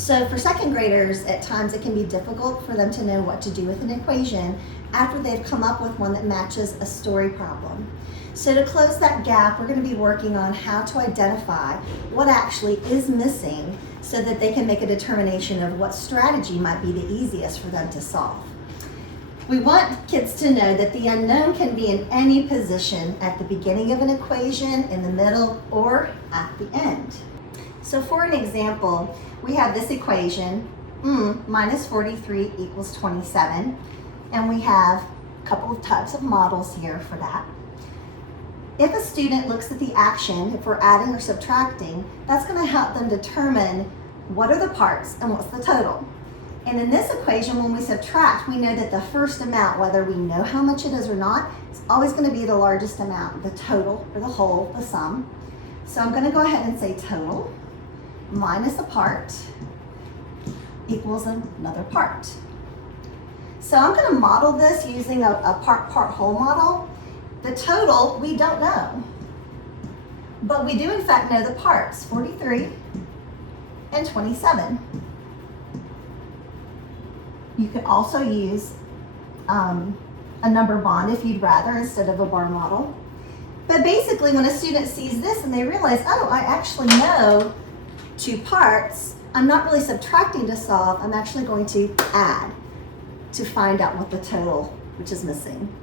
So for second graders, at times it can be difficult for them to know what to do with an equation after they've come up with one that matches a story problem. So to close that gap, we're going to be working on how to identify what actually is missing so that they can make a determination of what strategy might be the easiest for them to solve. We want kids to know that the unknown can be in any position at the beginning of an equation, in the middle, or at the end. So for an example, we have this equation, minus 43 equals 27, and we have a couple of types of models here for that. If a student looks at the action, if we're adding or subtracting, that's going to help them determine what are the parts and what's the total. And in this equation, when we subtract, we know that the first amount, whether we know how much it is or not, is always going to be the largest amount, the total or the whole, the sum. So I'm going to go ahead and say total minus a part equals another part. So I'm going to model this using a part-whole model. The total, we don't know, but we do in fact know the parts, 43 and 27. You can also use a number bond if you'd rather instead of a bar model. But basically when a student sees this and they realize, oh, I actually know two parts, I'm not really subtracting to solve, I'm actually going to add to find out what the total, which is missing.